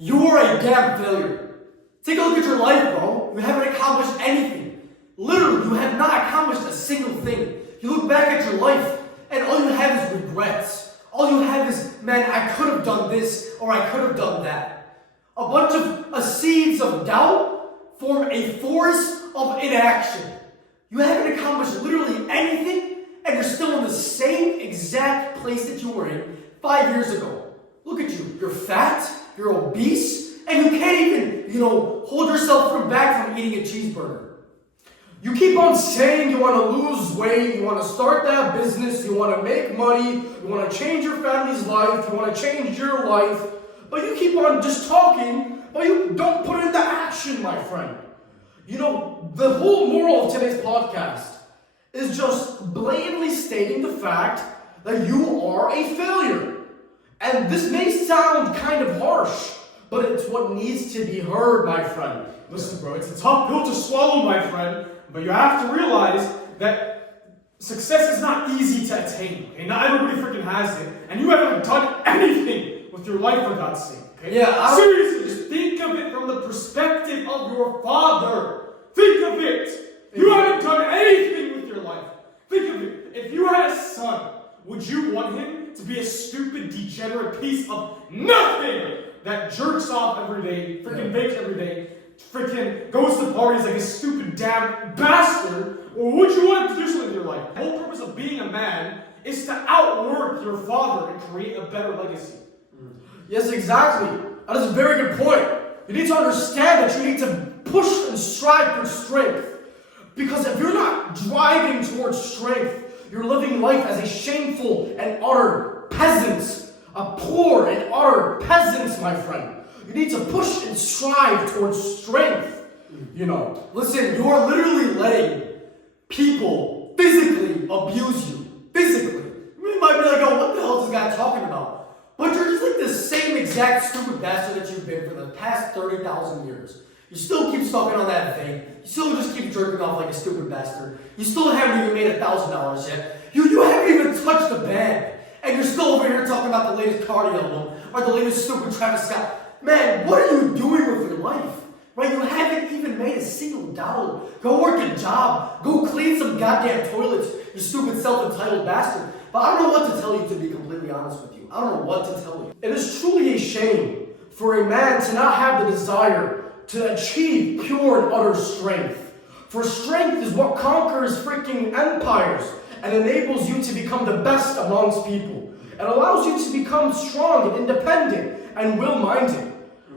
You are a damn failure. Take a look at your life, bro. You haven't accomplished anything. Literally, you have not accomplished a single thing. You look back at your life, and all you have is regrets. All you have is, man, I could have done this, or I could have done that. A bunch of seeds of doubt form a forest of inaction. You haven't accomplished literally anything, and you're still in the same exact place that you were in 5 years ago. Look at you. You're fat, you're obese, and you can't even, hold yourself back from eating a cheeseburger. You keep on saying you want to lose weight, you want to start that business, you want to make money, you want to change your family's life, you want to change your life, but you keep on just talking, but you don't put into action, my friend. The whole moral of today's podcast is just blatantly stating the fact that you are a failure. And this may sound kind of harsh, but it's what needs to be heard, my friend. Listen, bro, it's a tough pill to swallow, my friend, but you have to realize that success is not easy to attain, okay? Not everybody freaking has it, and you haven't done anything with your life, for God's sake, okay? Yeah, seriously, just think of it from the perspective of your father. Think of it. You haven't done anything with your life. Think of it. If you had a son, would you want him to be a stupid, degenerate piece of nothing that jerks off every day, freaking vapes every day, freaking goes to parties like a stupid damn bastard? Or would you want him to do something in your life? The whole purpose of being a man is to outwork your father and create a better legacy. Yes, exactly. That is a very good point. You need to understand that you need to push and strive for strength. Because if you're not driving towards strength, you're living life as a shameful and utter peasant. A poor and utter peasant, my friend. You need to push and strive towards strength. Listen, you're literally letting people physically abuse you. Physically. You might be like, oh, what the hell is this guy talking about? But you're just like the same exact stupid bastard that you've been for the past 30,000 years. You still keep sucking on that thing. You still just keep jerking off like a stupid bastard. You still haven't even made $1,000 yet. You haven't even touched the bag. And you're still over here talking about the latest Cardi album or the latest stupid Travis Scott. Man, what are you doing with your life? Right? You haven't even made a single dollar. Go work a job. Go clean some goddamn toilets, you stupid self-entitled bastard. But I don't know what to tell you, to be completely honest with you. I don't know what to tell you. It is truly a shame for a man to not have the desire to achieve pure and utter strength. For strength is what conquers freaking empires and enables you to become the best amongst people. It allows you to become strong and independent and will-minded.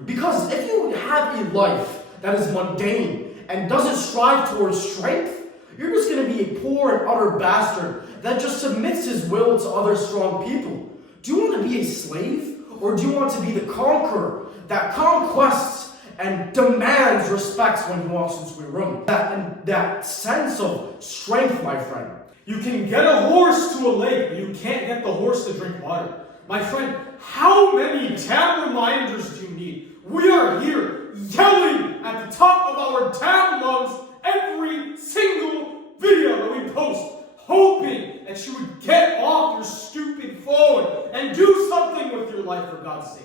Because if you have a life that is mundane and doesn't strive towards strength, you're just going to be a poor and utter bastard that just submits his will to other strong people. Do you want to be a slave? Or do you want to be the conqueror that conquests and demands respect when he walks into a room? That sense of strength, my friend. You can get a horse to a lake, but you can't get the horse to drink water. My friend, how many damn reminders do you need? We are here yelling at the top of our damn lungs every single video that we post, hoping that you would get off your stupid phone and do something with your life, for God's sake.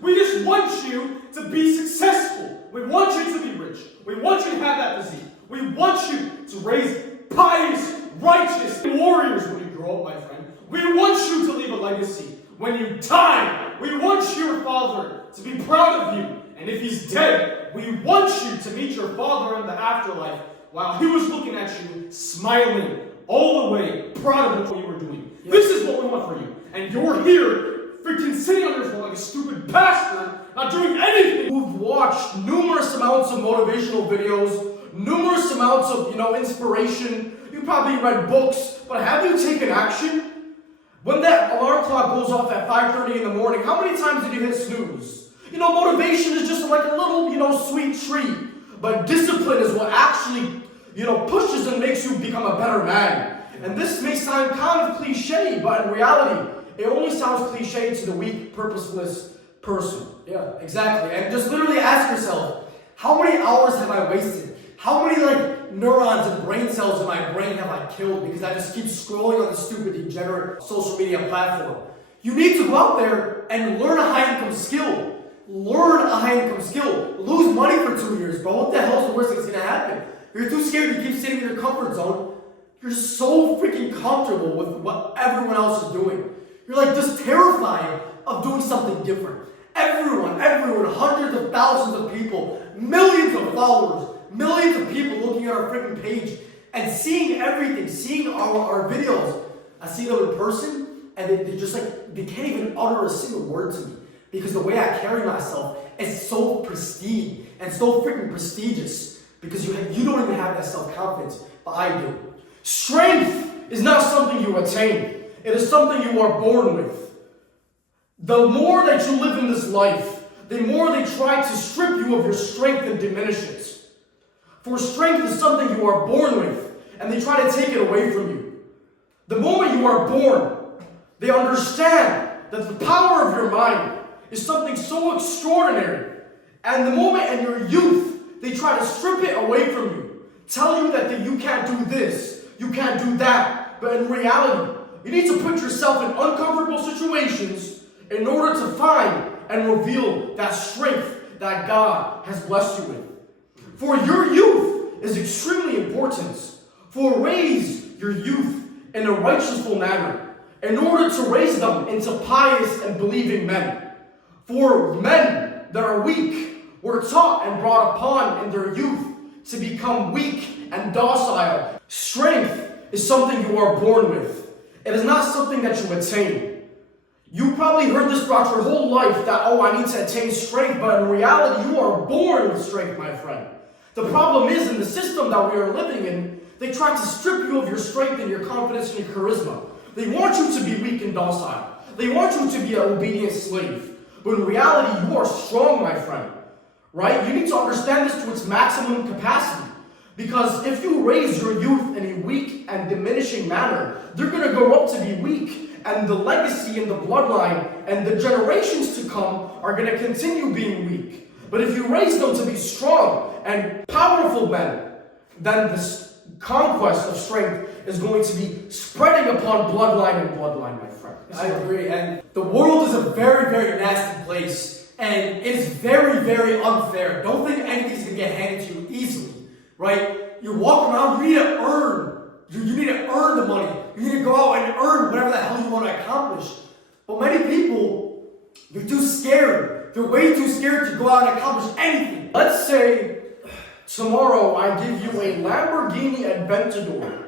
We just want you to be successful. We want you to be rich. We want you to have that physique. We want you to raise pious, righteous warriors when you grow up, my friend. We want you to leave a legacy. When you die, we want your father to be proud of you. And if he's dead, we want you to meet your father in the afterlife while he was looking at you, smiling all the way, proud of what you were doing. Yes. This is what we want for you. And you're here freaking sitting on your phone like a stupid bastard, not doing anything. Who've watched numerous amounts of motivational videos, numerous amounts of, inspiration. You probably read books, but have you taken action? When that alarm clock goes off at 5:30 in the morning, how many times did you hit snooze? Motivation is just like a little, sweet treat. But discipline is what actually, pushes and makes you become a better man. And this may sound kind of cliche, but in reality, it only sounds cliche to the weak, purposeless person. Yeah, exactly. And just literally ask yourself, how many hours have I wasted? How many neurons and brain cells in my brain have I killed because I just keep scrolling on the stupid degenerate social media platform? You need to go out there and learn a high income skill. learn a high-income skill. Lose money for 2 years, bro. What the hell is the worst that's gonna happen? You're too scared to keep sitting in your comfort zone. You're so freaking comfortable with what everyone else is doing. You're like just terrified of doing something different. Everyone, hundreds of thousands of people, millions of followers, millions of people looking at our freaking page and seeing everything, seeing our videos. I see them in person and they just like, they can't even utter a single word to me because the way I carry myself is so pristine and so freaking prestigious because you don't even have that self-confidence, but I do. Strength is not something you attain. It is something you are born with. The more that you live in this life, the more they try to strip you of your strength and diminish it. For strength is something you are born with, and they try to take it away from you. The moment you are born, they understand that the power of your mind is something so extraordinary. And the moment in your youth, they try to strip it away from you. Tell you that you can't do this. You can't do that. But in reality, you need to put yourself in uncomfortable situations in order to find and reveal that strength that God has blessed you with. For your youth is extremely important. For raise your youth in a righteousful manner in order to raise them into pious and believing men. For men that are weak were taught and brought upon in their youth to become weak and docile. Strength is something you are born with. It is not something that you attain. You probably heard this throughout your whole life that, oh, I need to attain strength, but in reality, you are born with strength, my friend. The problem is, in the system that we are living in, they try to strip you of your strength and your confidence and your charisma. They want you to be weak and docile. They want you to be an obedient slave. But in reality, you are strong, my friend. Right? You need to understand this to its maximum capacity. Because if you raise your youth in a weak and diminishing manner, they're going to grow up to be weak. And the legacy and the bloodline and the generations to come are going to continue being weak. But if you raise them to be strong and powerful men, then this conquest of strength is going to be spreading upon bloodline and bloodline, my friend. I agree. And the world is a very, very nasty place. And it's very, very unfair. Don't think anything's going to get handed to you easily, right? You're walking around, you need to earn. You need to earn the money. You need to go out and earn whatever the hell you want to accomplish. But many people, they're too scared. They're way too scared to go out and accomplish anything. Let's say tomorrow I give you a Lamborghini Aventador.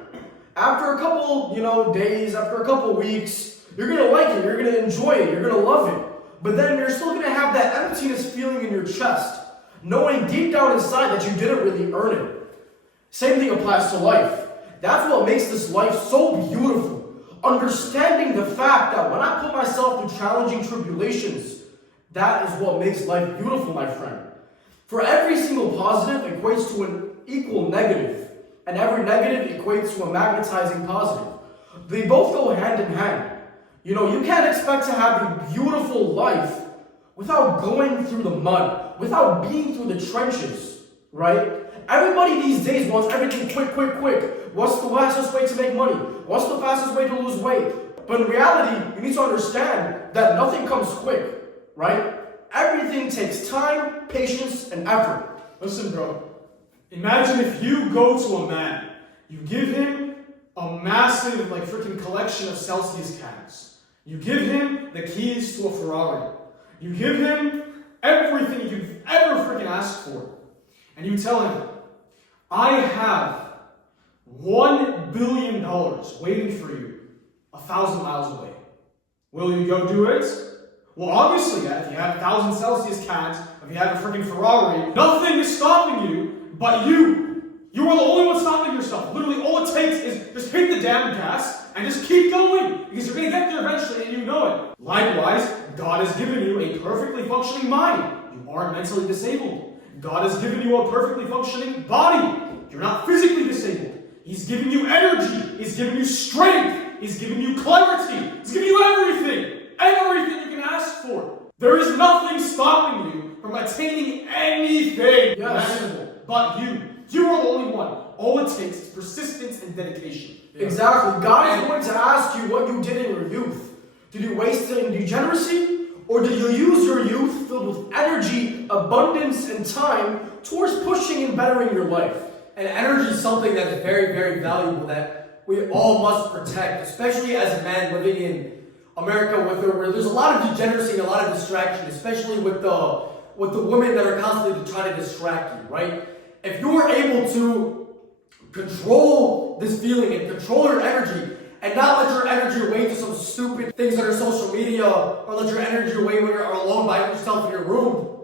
After a couple, days, after a couple weeks, you're going to like it. You're going to enjoy it. You're going to love it. But then you're still going to have that emptiness feeling in your chest, knowing deep down inside that you didn't really earn it. Same thing applies to life. That's what makes this life so beautiful. Understanding the fact that when I put myself through challenging tribulations, that is what makes life beautiful, my friend. For every single positive equates to an equal negative, and every negative equates to a magnetizing positive. They both go hand in hand. You can't expect to have a beautiful life without going through the mud, without being through the trenches, right? Everybody these days wants everything quick, quick, quick. What's the fastest way to make money? What's the fastest way to lose weight? But in reality, you need to understand that nothing comes quick, right? Everything takes time, patience, and effort. Listen, bro. Imagine if you go to a man, you give him a massive, freaking collection of Celsius cans. You give him the keys to a Ferrari. You give him everything you've ever freaking asked for. And you tell him, I have $1 billion waiting for you 1,000 miles away. Will you go do it? Well, obviously, yeah, if you have 1,000 Celsius cans, if you have a freaking Ferrari, nothing is stopping you but you. You are the only one stopping yourself. Literally, all it takes is just hit the damn gas and just keep going, because you're going to get there eventually and you know it. Likewise, God has given you a perfectly functioning mind. You aren't mentally disabled. God has given you a perfectly functioning body. You're not physically disabled. He's giving you energy. He's giving you strength. He's giving you clarity. He's giving you everything. Everything you can ask for. There is nothing stopping you from attaining anything imaginable but you. You are the only one. All it takes is persistence and dedication. Exactly. God is going to ask you what you did in your youth. Did you waste it in degeneracy? Or do you use your youth filled with energy, abundance, and time towards pushing and bettering your life? And energy is something that is very, very valuable that we all must protect, especially as a man living in America where there's a lot of degeneracy and a lot of distraction, especially with the women that are constantly trying to distract you, right? If you're able to control this feeling and control your energy and not let your energy away to some stupid things that are social media or let your energy away when you're alone by yourself in your room,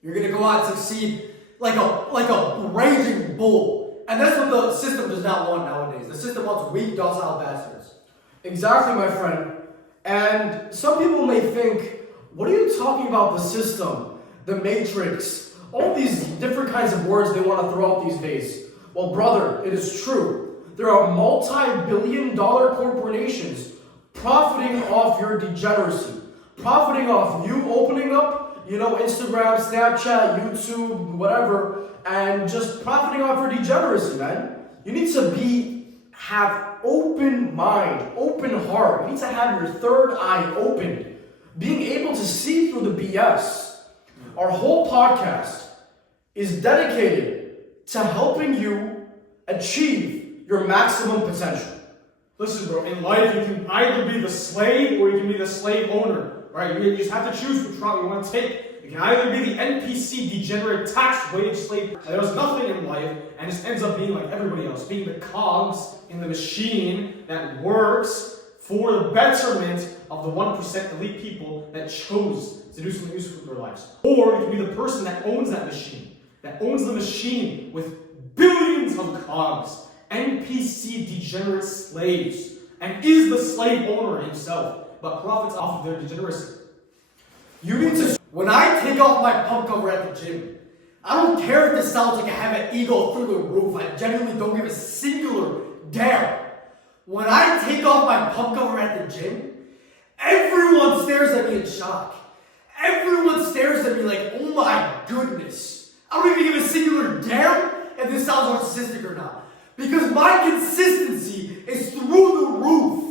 you're gonna go out and succeed like a raging bull. And that's what the system does not want nowadays. The system wants weak, docile bastards. Exactly, my friend. And some people may think, what are you talking about, the system, the matrix, all these different kinds of words they want to throw out these days? Well, brother, it is true. There are multi-billion-dollar corporations profiting off your degeneracy, profiting off you opening up, Instagram, Snapchat, YouTube, whatever, and just profiting off your degeneracy, man. You need to have open mind, open heart. You need to have your third eye opened, being able to see through the BS. Our whole podcast is dedicated to helping you achieve your maximum potential. Listen, bro, in life you can either be the slave or you can be the slave owner, right? You just have to choose which route you want to take. You can either be the NPC, degenerate, tax wage slave, and there's nothing in life, and just ends up being like everybody else, being the cogs in the machine that works for the betterment of the 1% elite people that chose to do something useful with their lives. Or you can be the person that owns that machine, that owns the machine with billions of cogs, NPC degenerate slaves, and is the slave owner himself, but profits off of their degeneracy. You need to. When I take off my pump cover at the gym, I don't care if this sounds like I have an ego through the roof. I genuinely don't give a singular damn. When I take off my pump cover at the gym, everyone stares at me in shock. Everyone stares at me like, oh my goodness. I don't even give a singular damn if this sounds narcissistic or not. Because my consistency is through the roof.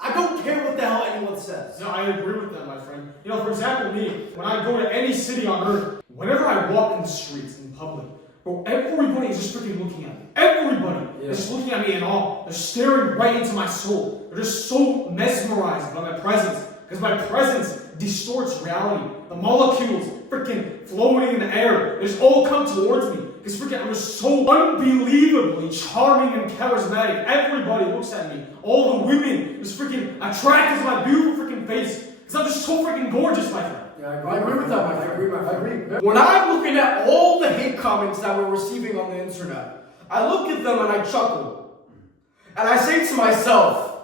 I don't care what the hell anyone says. No, I agree with that, my friend. For example, me, when I go to any city on earth, whenever I walk in the streets, in public, bro, everybody is just freaking looking at me. Everybody is just looking at me in awe. They're staring right into my soul. They're just so mesmerized by my presence. Because my presence distorts reality. The molecules freaking floating in the air, they just all come towards me. Because freaking I'm just so unbelievably charming and charismatic. Everybody looks at me. All the women just freaking attracted to my beautiful freaking face. Because I'm just so freaking gorgeous, my friend. Yeah, I agree with that, my friend. I agree. When I'm looking at all the hate comments that we're receiving on the internet, I look at them and I chuckle. And I say to myself,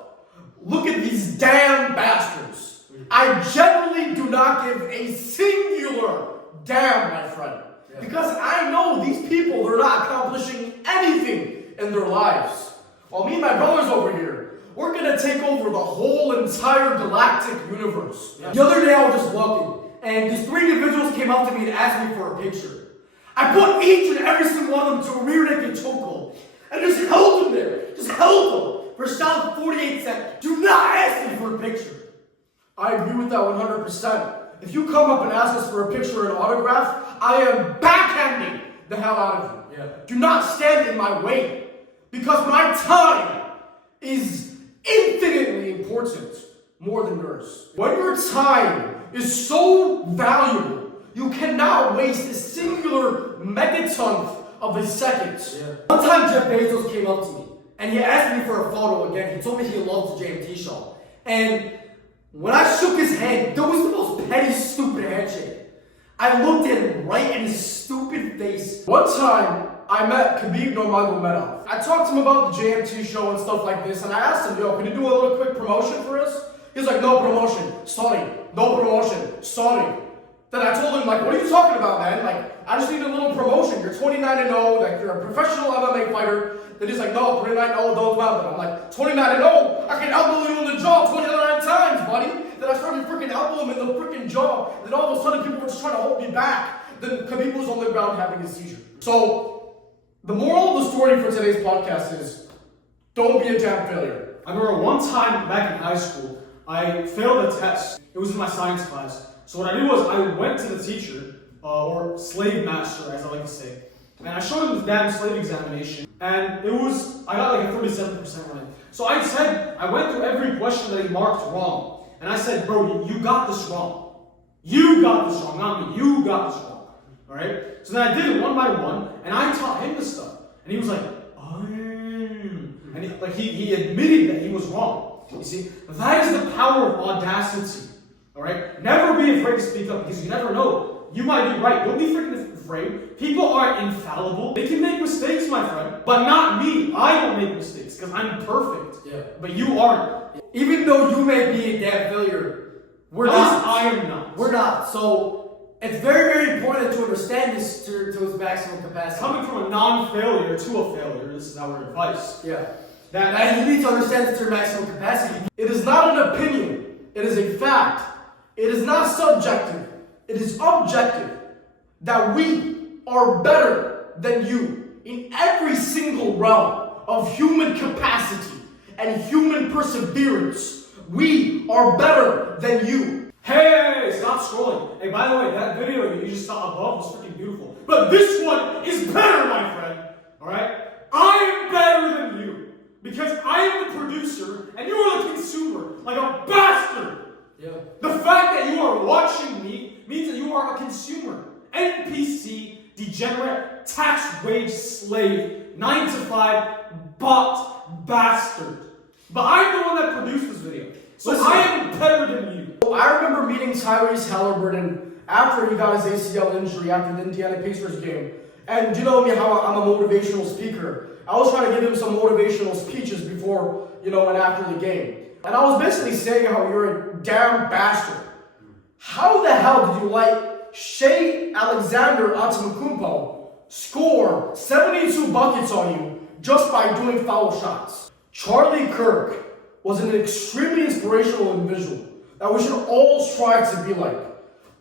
look at these damn bastards. I generally do not give a singular damn, my friend. Because I know these people, they're not accomplishing anything in their lives. While me and my brothers over here, we're going to take over the whole entire galactic universe. Yeah. The other day I was just walking, and these three individuals came up to me and asked me for a picture. I put each and every single one of them to a rear naked chokehold, and just held them there. Just held them for a solid 48 seconds. Do not ask me for a picture. I agree with that 100%. If you come up and ask us for a picture or an autograph, I am backhanding the hell out of you. Yeah. Do not stand in my way, because my time is infinitely important, more than yours. When your time is so valuable, you cannot waste a singular megatonth of a second. Yeah. One time Jeff Bezos came up to me, and he asked me for a photo again. He told me he loves the JMT Show. And when I shook his hand, that was the most petty, stupid handshake. I looked at him right in his stupid face. One time, I met Khabib Nurmagomedov. I talked to him about the JMT Show and stuff like this, and I asked him, yo, can you do a little quick promotion for us? He's like, no promotion, sorry. No promotion, sorry. Then I told him, like, what are you talking about, man? Like, I just need a little promotion. You're 29-0, like, you're a professional MMA fighter. Then he's like, no, 29-0, don't well. I'm like, 29-0? I can elbow you in the jaw 29 times, buddy. Then I started freaking elbowing him in the freaking jaw. Then all of a sudden, people were just trying to hold me back. Then Khabib was on the ground having a seizure. So, the moral of the story for today's podcast is, don't be a damn failure. I remember one time back in high school, I failed a test. It was in my science class. So what I did was I went to the teacher, or slave master as I like to say, and I showed him the damn slave examination, and I got like a 37% on it. So I went through every question that he marked wrong, and I said, bro, you got this wrong. You got this wrong, not me. You got this wrong. Alright? So then I did it one by one, and I taught him the stuff. And he was like, and he admitted that he was wrong. You see, that is the power of audacity. Alright? Never be afraid to speak up, because you never know. You might be right. Don't be freaking afraid. People aren't infallible. They can make mistakes, my friend. But not me. I don't make mistakes, because I'm perfect. Yeah. But you aren't. Even though you may be a damn failure, we're not. I am not. We're not. So it's very, very important to understand this to its maximum capacity. Coming from a non-failure to a failure, this is our advice. Yeah. That you need to understand this to your maximum capacity. It is not an opinion. It is a fact. It is not subjective. It is objective. That we are better than you in every single realm of human capacity and human perseverance. We are better than you. Hey, stop scrolling. Hey, by the way, that video you just saw above was freaking beautiful. But this one is better, my friend. Alright? I am better than you. Because I am the producer and you are the consumer. Like a bastard. Yeah. The fact that you are watching me means that you are a consumer. NPC, degenerate, tax wage slave, 9 to 5, bot bastard. But I'm the one that produced this video. So Listen, I am better than you. I remember meeting Tyrese Halliburton after he got his ACL injury after the Indiana Pacers game. And you know me how I'm a motivational speaker. I was trying to give him some motivational speeches before, and after the game. And I was basically saying how you're a damn bastard. How the hell did you let Shea Alexander-Antetokounmpo score 72 buckets on you just by doing foul shots? Charlie Kirk was an extremely inspirational individual that we should all strive to be like.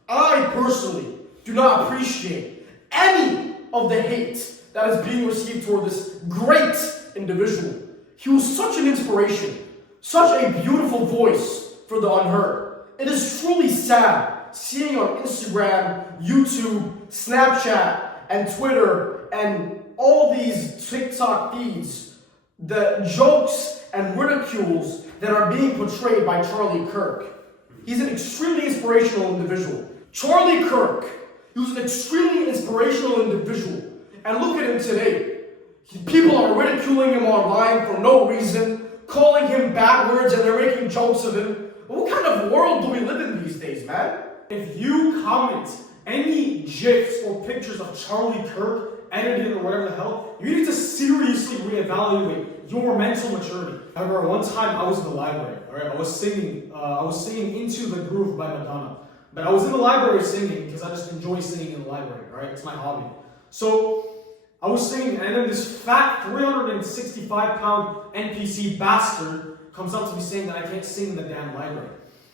I personally do not appreciate any of the hate that is being received toward this great individual. He was such an inspiration, such a beautiful voice for the unheard. It is truly sad seeing on Instagram, YouTube, Snapchat, and Twitter, and all these TikTok feeds, the jokes and ridicules that are being portrayed by Charlie Kirk. He's an extremely inspirational individual. Charlie Kirk, he was an extremely inspirational individual. And look at him today. People are ridiculing him online for no reason, calling him bad words, and they're making jokes of him. What kind of world do we live in these days, man? If you comment any GIFs or pictures of Charlie Kirk edited or whatever the hell, you need to seriously reevaluate your mental maturity. I remember one time I was in the library, alright? I was singing Into the Groove by Madonna. But I was in the library singing because I just enjoy singing in the library, alright? It's my hobby. So I was singing, and then this fat 365-pound NPC bastard comes up to me saying that I can't sing in the damn library.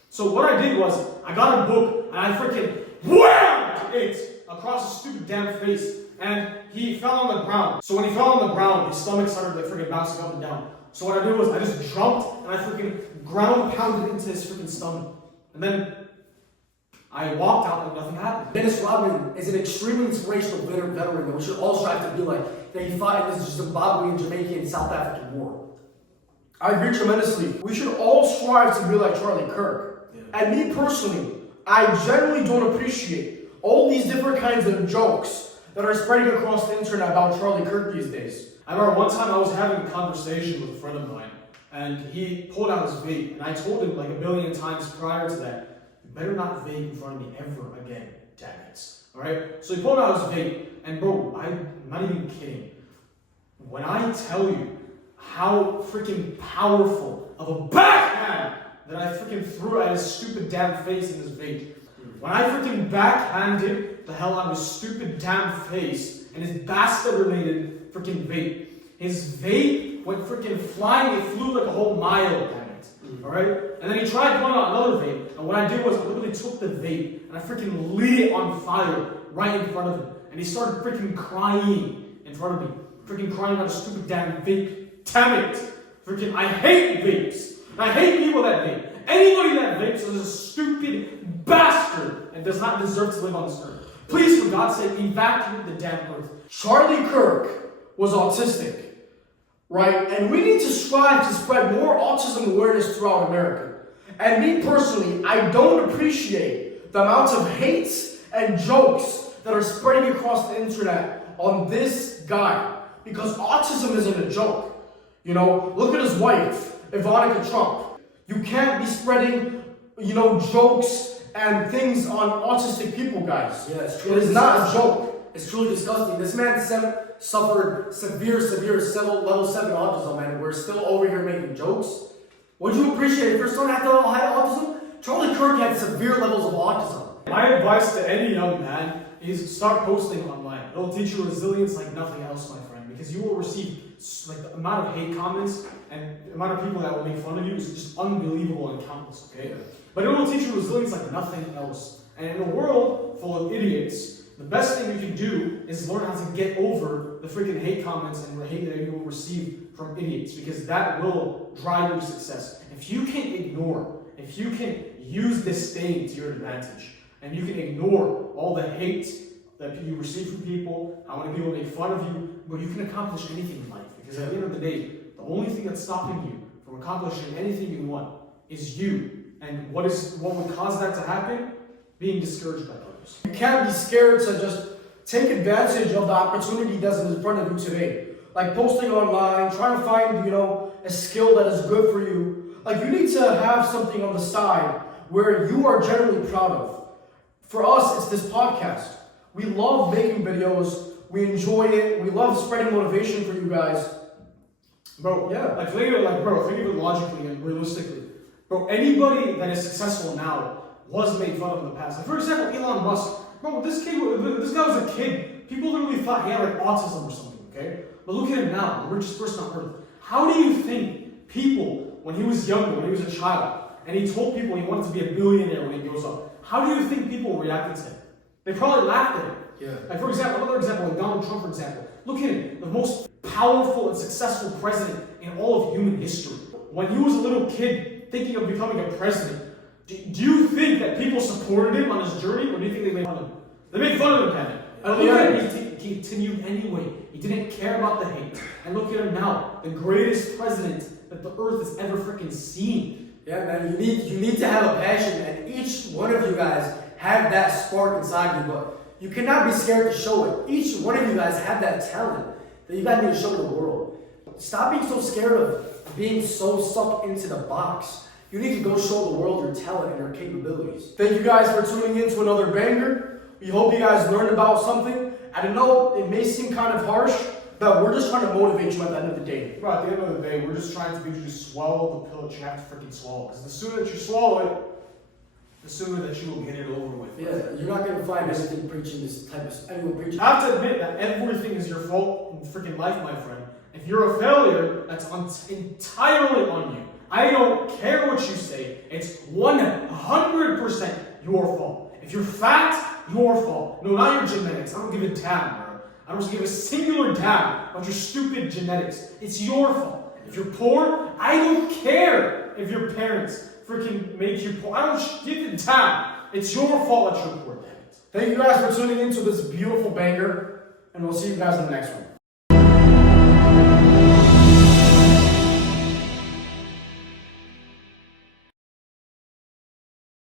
So what I did was, I got a book, and I freaking whammed it across his stupid damn face, and he fell on the ground. So when he fell on the ground, his stomach started like freaking bouncing up and down. So what I did was, I just jumped, and I freaking ground pounded into his freaking stomach. And then I walked out and nothing happened. Dennis Rodman is an extremely inspirational veteran that we should all strive to be like. That he fought in this Zimbabwean, Jamaican, and South African war. I agree tremendously. We should all strive to be like Charlie Kirk. Yeah. And me personally, I generally don't appreciate all these different kinds of jokes that are spreading across the internet about Charlie Kirk these days. I remember one time I was having a conversation with a friend of mine, and he pulled out his vape, and I told him like a billion times prior to that, you better not vape in front of me ever again, damn it. Alright? So he pulled out his vape, and bro, I'm not even kidding. When I tell you how freaking powerful of a backhand that I freaking threw at his stupid damn face in his vape. When I freaking backhanded the hell out of his stupid damn face and his bastard-related freaking vape, his vape went freaking flying. It flew like a whole mile, damn it. Alright? And then he tried pulling out another vape, and what I did was I literally took the vape and I freaking lit it on fire right in front of him. And he started freaking crying in front of me. Freaking crying about a stupid damn vape. Damn it! Freaking, I hate vapes. I hate people that vape. Anybody that vapes is a stupid bastard and does not deserve to live on this earth. Please, for God's sake, evacuate the damn earth. Charlie Kirk was autistic, right? And we need to strive to spread more autism awareness throughout America. And me personally, I don't appreciate the amount of hate and jokes that are spreading across the internet on this guy. Because autism isn't a joke. You know, look at his wife, Ivanka Trump. You can't be spreading, jokes and things on autistic people, guys. Yeah, it's It truly is not a disgusting. joke. It's truly disgusting. This man suffered severe level 7 autism, and we're still over here making jokes. Would you appreciate if your son had autism? Charlie Kirk had severe levels of autism. My advice to any young man is start posting online. It'll teach you resilience like nothing else, my friend, because you will receive the amount of hate comments and the amount of people that will make fun of you is just unbelievable and countless, okay? But it will teach you resilience like nothing else. And in a world full of idiots, the best thing you can do is learn how to get over the freaking hate comments and the hate that you will receive from idiots, because that will drive your success. If you can use disdain to your advantage, and you can ignore all the hate that you receive from people, how many people make fun of you, but you can accomplish anything in life. Because at the end of the day, the only thing that's stopping you from accomplishing anything you want is you. And what would cause that to happen? Being discouraged by others. You can't be scared to just take advantage of the opportunity that's in front of you today. Like posting online, trying to find, a skill that is good for you. Like you need to have something on the side where you are generally proud of. For us, it's this podcast. We love making videos. We enjoy it. We love spreading motivation for you guys. Bro, Yeah. think of it logically and realistically. Bro, anybody that is successful now was made fun of in the past. Like, for example, Elon Musk. Bro, this guy was a kid. People literally thought he had autism or something, okay? But look at him now, the richest person on earth. How do you think people, when he was younger, when he was a child, and he told people he wanted to be a billionaire when he grows up, how do you think people reacted to him? They probably laughed at him. Yeah. Like, for example, another example, like Donald Trump, for example. Look at him, the most powerful and successful president in all of human history. When he was a little kid thinking of becoming a president, do you think that people supported him on his journey, or do you think they made fun of him? They made fun of him, man. And look at him, he continued anyway. He didn't care about the hate. And look at him now, the greatest president that the earth has ever freaking seen. Yeah, man, you need to have a passion, and each one of you guys have that spark inside you, but you cannot be scared to show it. Each one of you guys have that talent that you guys need to show the world. Stop being so scared of being so sucked into the box. You need to go show the world your talent and your capabilities. Thank you guys for tuning in to another banger. We hope you guys learned about something. I know it may seem kind of harsh, but we're just trying to motivate you at the end of the day. Bro, at the end of the day, we're just trying to get you to swallow the pill that you have to freaking swallow. Because the sooner that you swallow it, the sooner that you will get it over with. Yeah, you're not going to find anything preaching this type of anyone preaching. I have to admit that everything is your fault in freaking life, my friend. If you're a failure, that's entirely on you. I don't care what you say. It's 100% your fault. If you're fat, your fault. No, not your genetics. I don't give a damn, bro. I don't give a singular damn about your stupid genetics. It's your fault. If you're poor, I don't care if your parents freaking make you poor. I don't give a damn. It's your fault that you're poor, damn it. Thank you guys for tuning in to this beautiful banger, and we'll see you guys in the next one.